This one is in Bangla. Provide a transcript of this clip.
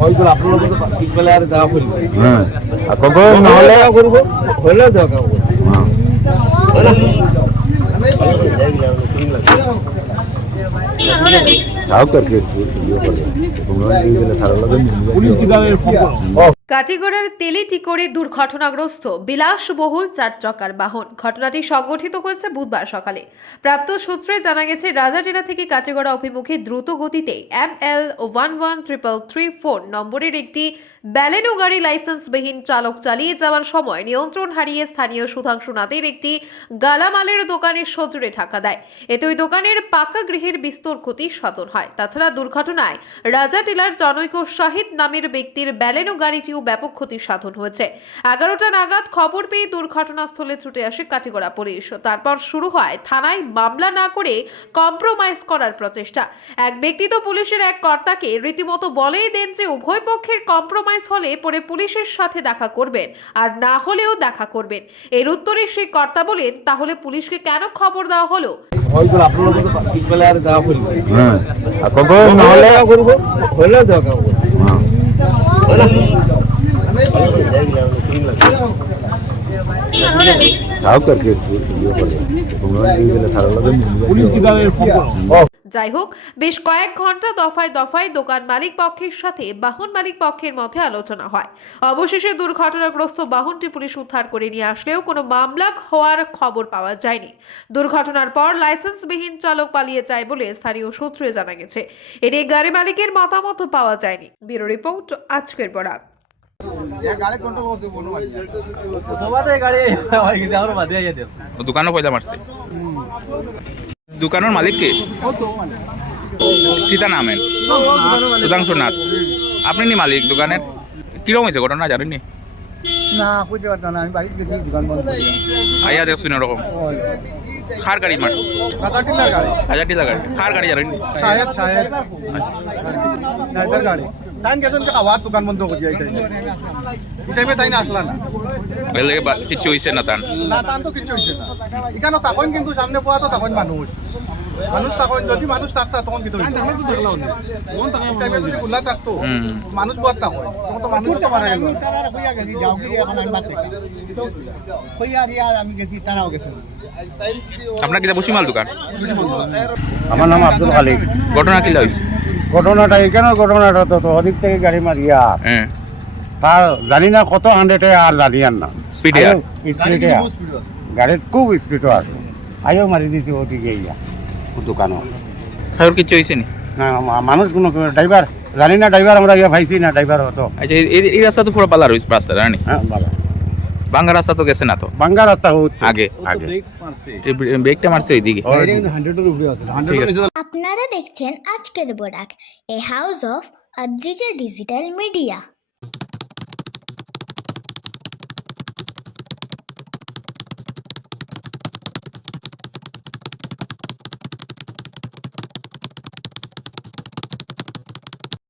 হয়তো আপনারা তো পিছবেলা আর দেওয়া করবে হ্যাঁ আর কবে নহলে করব হলে দেওয়া করব তাও করকে পুলিশ কি দাঁড়িয়ে ফোন করো কাটিগড়ার তেলিটিকোরে দুর্ঘটনাগ্রস্ত বিলাসবহুল চার চাকার বাহন। ঘটনাটি সংঘটিত হয়েছে বুধবার সকালে। প্রাপ্ত সূত্রে জানা গেছে রাজাটিলা থেকে কাটিগড়া অভিমুখে দ্রুত গতিতে ML113334 নম্বরের একটি ব্যালেনো গাড়ি লাইসেন্সবিহীন চালক চালিয়ে যাওয়ার সময় নিয়ন্ত্রণ হারিয়ে স্থানীয় সুধাংশু নাথের একটি গালামালের দোকানে সজোরে ধাক্কা দেয়। এতে ওই দোকানের পাকা গৃহের বিস্তর ক্ষতি সাধন হয়। তাছাড়া দুর্ঘটনায় রাজাটিলার জনৈক শাহিদ নামের ব্যক্তির ব্যালেনো গাড়িটিও ব্যাপক ক্ষতি সাধন হয়েছে। 11টা নাগাদ খবর পেয়ে দুর্ঘটনাস্থলে ছুটে আসে কাটিগড়া পুলিশ। তারপর শুরু হয় থানায় মামলা না করে কম্প্রোমাইজ করার প্রচেষ্টা। এক ব্যক্তি তো পুলিশের এক কর্তাকে রীতিমতো বলেই দেন যে উভয় পক্ষের কম্প্রোমাইজ হলে পরে পুলিশের সাথে দেখা করবেন, আর না হলেও দেখা করবেন। এর উত্তরে সেই কর্তা বলেন, তাহলে পুলিশকে কেন খবর দেওয়া হলো? হয়তো আপনারা তো পিছবেলা আর দেওয়া করবে হ্যাঁ আর কবে নহলে করব হলে দেওয়া করব তাও করকে পুলিশ কি দাঁড়িয়ে ফোন করো যাই হোক, বেশ কয়েক ঘন্টা দফায় দফায় দোকান মালিক পক্ষের সাথে বাহন মালিক পক্ষের মধ্যে আলোচনা হয়। অবশেষে দুর্ঘটনাগ্রস্ত বাহনটি পুলিশ উদ্ধার করে নিয়ে আসলেও কোনো মামলা হওয়ার খবর পাওয়া যায়নি। দুর্ঘটনার পর লাইসেন্সবিহীন চালক পালিয়ে যায় বলে স্থানীয় সূত্রে জানা গেছে। এর গাড়ি মালিকের মতামত পাওয়া যায়নি। ব্যুরো রিপোর্ট, আজকের বরাক। দোকানও পয়দা মারছে দোকানের মালিক কে কিতা নামেন সুধাংশু নাথ আপনি নি মালিক দোকানের কিরকম হয়েছে ঘটনা জানেননি না কইতে পারতাম না আমি বাড়িতে দেখি দোকান বন্ধ করে আইয়া দেখছেন এরকম খার গাড়ি মার রাজাটিলার গাড়ি হাজারটিলা গাড়ি খার গাড়ি জানেননি সাহেবের গাড়ি টাইম গেছেন যে আওয়াজ দোকান বন্ধ করে যাই এই টাইমে তাই না আসলা না বলে কিছু হয়েছে না তান না তান তো কিছু হইছে না এখানে তখন কিন্তু সামনে পোয়া তো তখন মানুষ তখন যদি মানুষ থাকতো তখন কিন্তু টাইমে যদি খোলা থাকতো মানুষ বহুত থাকতো তখন তো মানুষ তো মারা গেল আমি গেছি তারাও গেছে আপনার কিতা বসিমাল দোকান আমার নাম আব্দুল খালিক ঘটনা কি হয়েছে ঘটনাটা এখানে ঘটনাটা তো অধিক থেকে গাড়ি মারিয়া হ্যাঁ তার জানি না কত হান্ড্রেডে আর জানি আর না স্পিডে স্পিডে গাড়ি খুব স্পিডও আছে আইও মারি দিয়েছি ওদিকে ইয়া দোকানও খাওয়ার কিছু হয়েছে নি না মানুষ কোনো ড্রাইভার জানি না ড্রাইভার আমরা ইয়া পাইছি না ড্রাইভার হতো আচ্ছা এই রাস্তা তো পুরো পালা রয়েছে রাস্তা জানি হ্যাঁ ভালো বাঙ্গা রাস্তা তো গেছে না তো বাঙ্গা রাস্তা আগে আগে ব্রেকটা মারছে এইদিকে আপনারা দেখছেন আজকের Barak, a house of digital media.